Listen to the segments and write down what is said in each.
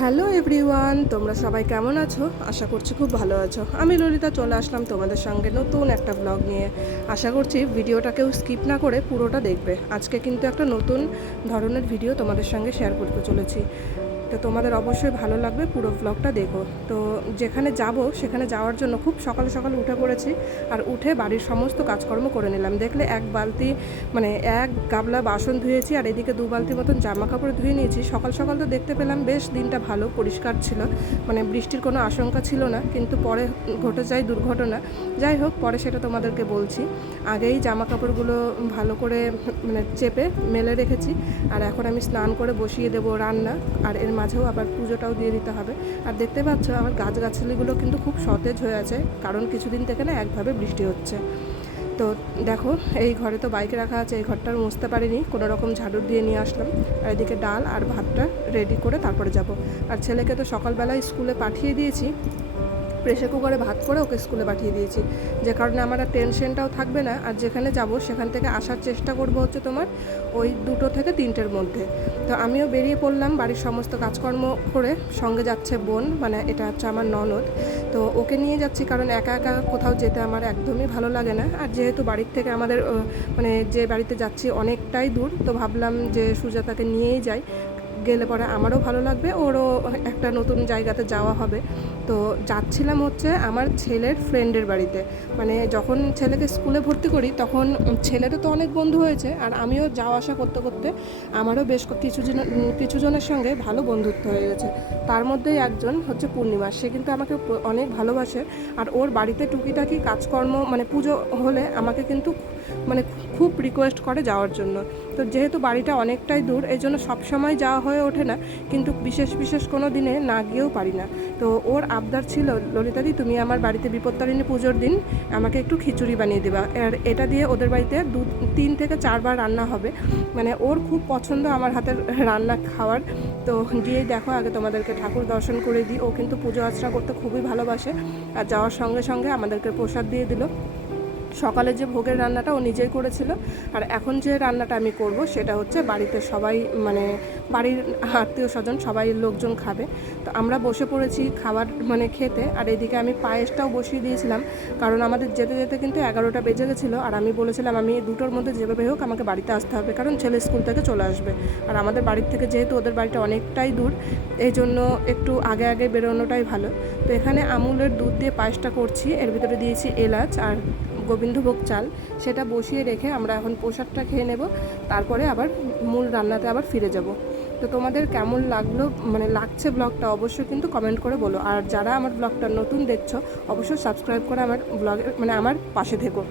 Hello everyone, তোমরা সবাই কেমন আছো? আশা করছি খুব ভালো আছো। আমি ললিতা চলে আসলাম তোমাদের সঙ্গে নতুন একটা ব্লগ নিয়ে। আশা করছি ভিডিওটা কেউ স্কিপ না করে পুরোটা দেখবে। আজকে কিন্তু একটা নতুন ধরনের ভিডিও তোমাদের সঙ্গে শেয়ার করতে চলেছি, তো তোমাদের অবশ্যই ভালো লাগবে, পুরো ব্লগটা দেখো। তো যেখানে যাব সেখানে যাওয়ার জন্য খুব সকালে সকালে উঠে পড়েছি, আর উঠে বাড়ির সমস্ত কাজকর্ম করে নিলাম। দেখলে এক বালতি এক গামলা বাসন ধুয়েছি, আর এদিকে 2 বালতি মতন জামা কাপড় ধুয়ে নিয়েছি। সকাল সকাল তো দেখতে পেলাম বেশ দিনটা ভালো পরিষ্কার ছিল, বৃষ্টির কোনো আশঙ্কা ছিল না, কিন্তু পরে ঘটে যায় দুর্ঘটনা। যাই হোক, পরে সেটা তোমাদেরকে বলছি। আগেই জামা কাপড়গুলো ভালো করে চেপে মেলে রেখেছি, আর এখন আমি স্নান করে বসিয়ে দেবো রান্না, আর এর মাঝেও আবার পুজোটাও দিয়ে দিতে হবে। আর দেখতে পাচ্ছ আমার গাছগাছালিগুলো কিন্তু খুব সতেজ হয়ে আছে, কারণ কিছুদিন থেকে না একভাবে বৃষ্টি হচ্ছে। তো দেখো, এই ঘরে তো বাইকে রাখা আছে, এই ঘরটা মুছতে পারিনি, কোনো রকম ঝাড়ু দিয়ে নিয়ে আসলাম। আর এদিকে ডাল আর ভাতটা রেডি করে তারপরে যাব। আর ছেলেকে তো সকালবেলায় স্কুলে পাঠিয়ে দিয়েছি, প্রেশার কুকারে ভাত করে ওকে স্কুলে পাঠিয়ে দিয়েছি, যে কারণে আমার আর টেনশনটাও থাকবে না। আর যেখানে যাব সেখান থেকে আসার চেষ্টা করব হচ্ছে তোমার ওই 2টো থেকে 3টের মধ্যে। তো আমিও বেরিয়ে পড়লাম বাড়ির সমস্ত কাজকর্ম করে। সঙ্গে যাচ্ছে বোন, এটা হচ্ছে আমার ননদ। তো ওকে নিয়ে যাচ্ছি, কারণ একা একা কোথাও যেতে আমার একদমই ভালো লাগে না। আর যেহেতু বাড়ির থেকে আমাদের যে বাড়িতে যাচ্ছি অনেকটাই দূর, তো ভাবলাম যে সুজাতাকে নিয়েই যাই, গেলে পরে আমারও ভালো লাগবে, ওরও একটা নতুন জায়গাতে যাওয়া হবে। তো যাচ্ছিলাম হচ্ছে আমার ছেলের ফ্রেন্ডের বাড়িতে। যখন ছেলেকে স্কুলে ভর্তি করি তখন ছেলেরও তো অনেক বন্ধু হয়েছে, আর আমিও যাওয়া আসা করতে করতে আমারও বেশ কিছুজনের সঙ্গে ভালো বন্ধুত্ব হয়ে গেছে। তার মধ্যেই একজন হচ্ছে পূর্ণিমা, সে কিন্তু আমাকে অনেক ভালোবাসে। আর ওর বাড়িতে টুকিটাকি কাজকর্ম পুজো হলে আমাকে কিন্তু খুব রিকোয়েস্ট করে যাওয়ার জন্য। তো যেহেতু বাড়িটা অনেকটাই দূর, এই জন্য সবসময় যাওয়া হয়ে ওঠে না, কিন্তু বিশেষ কোনো দিনে না গিয়েও পারি না। তো ওর আবদার ছিল, ললিতাদি তুমি আমার বাড়িতে বিপত্তারিণী পুজোর দিন আমাকে একটু খিচুড়ি বানিয়ে দেবা। আর এটা দিয়ে ওদের বাড়িতে 3 থেকে 4 বার রান্না হবে। ওর খুব পছন্দ আমার হাতের রান্না খাওয়ার। তো গিয়েই দেখো, আগে তোমাদেরকে ঠাকুর দর্শন করে দিই। ও কিন্তু পুজো আর্চনা করতে খুবই ভালোবাসে, আর যাওয়ার সঙ্গে সঙ্গে আমাদেরকে প্রসাদ দিয়ে দিল। সকালে যে ভোগের রান্নাটা ও নিজেই করেছিল, আর এখন যে রান্নাটা আমি করব সেটা হচ্ছে বাড়িতে সবাই বাড়ির আত্মীয় স্বজন সবাই লোকজন খাবে। তো আমরা বসে পড়েছি খাবার খেতে। আর এদিকে আমি পায়েসটাও বসিয়ে দিয়েছিলাম, কারণ আমাদের যেতে যেতে কিন্তু 11টা বেজে গেছিলো। আর আমি বলেছিলাম আমি 2টোর মধ্যে যেভাবে হোক আমাকে বাড়িতে আসতে হবে, কারণ ছেলে স্কুল থেকে চলে আসবে। আর আমাদের বাড়ির থেকে যেহেতু ওদের বাড়িটা অনেকটাই দূর, এই জন্য একটু আগে আগে বেরোনোটাই ভালো। তো এখানে আমুলের দুধ দিয়ে পায়েসটা করছি, এর ভিতরে দিয়েছি এলাচ আর গোবিন্দভোগ চাল, সেটা বসিয়ে রেখে আমরা এখন প্রসাদটা খেয়ে নেব, তারপরে আবার মূল রান্নাতে আবার ফিরে যাব। তো তোমাদের কেমন লাগছে ব্লগটা অবশ্যই কিন্তু কমেন্ট করে বলো। আর যারা আমার ব্লগটা নতুন দেখছো অবশ্যই সাবস্ক্রাইব করে আমার ব্লগে আমার পাশে থেকো।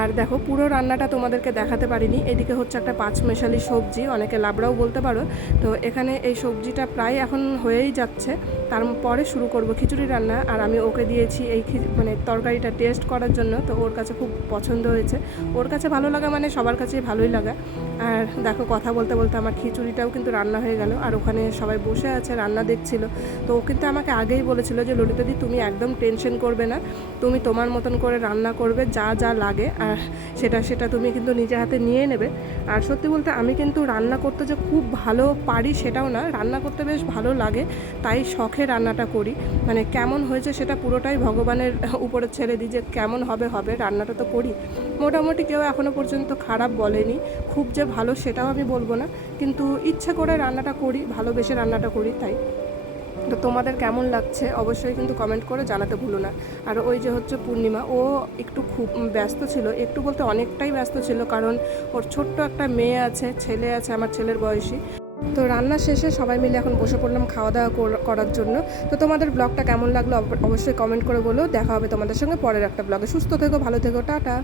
আর দেখো, পুরো রান্নাটা তোমাদেরকে দেখাতে পারিনি। এদিকে হচ্ছে একটা 5 মেশালি সবজি, অনেকে লাবড়াও বলতে পারো। তো এখানে এই সবজিটা প্রায় এখন হয়েই যাচ্ছে, তারপরে শুরু করব খিচুড়ি রান্না। আর আমি ওকে দিয়েছি এই তরকারিটা টেস্ট করার জন্য, তো ওর কাছে খুব পছন্দ হয়েছে। ওর কাছে ভালো লাগা সবার কাছেই ভালোই লাগা। আর দেখো, কথা বলতে বলতে আমার খিচুড়িটাও কিন্তু রান্না হয়ে গেল, আর ওখানে সবাই বসে আছে রান্না দেখছিল। তো ও কিন্তু আমাকে আগেই বলেছিল যে ললিতাদি তুমি একদম টেনশন করবে না, তুমি তোমার মতন করে রান্না করবে, যা যা লাগে আর সেটা তুমি কিন্তু নিজের হাতে নিয়ে নেবে। আর সত্যি বলতে আমি কিন্তু রান্না করতে যে খুব ভালো পারি সেটাও না, রান্না করতে বেশ ভালো লাগে, তাই শখে রান্নাটা করি। কেমন হয়েছে সেটা পুরোটাই ভগবানের উপরে ছেড়ে দিই, যে কেমন হবে হবে, রান্নাটা তো করি। মোটামুটি কেউ এখনও পর্যন্ত খারাপ বলেনি, খুব যে ভালো সেটাও আমি বলবো না, কিন্তু ইচ্ছে করে রান্নাটা করি, ভালোবেসে রান্নাটা করি তাই। তো তোমাদের কেমন লাগছে অবশ্যই কিন্তু কমেন্ট করে জানাতে ভুলো না। আর ওই যে হচ্ছে পূর্ণিমা, ও একটু খুব ব্যস্ত ছিল, একটু বলতে অনেকটাই ব্যস্ত ছিল, কারণ ওর ছোট্ট একটা মেয়ে আছে, ছেলে আছে আমার ছেলের বয়সী। তো রান্না শেষে সবাই মিলে এখন বসে পড়লাম খাওয়া দাওয়া করার জন্য। তো তোমাদের ব্লগটা কেমন লাগলো অবশ্যই কমেন্ট করে বলো। দেখা হবে তোমাদের সঙ্গে পরের একটা ব্লগে। সুস্থ থেকো, ভালো থেকো, টাটা।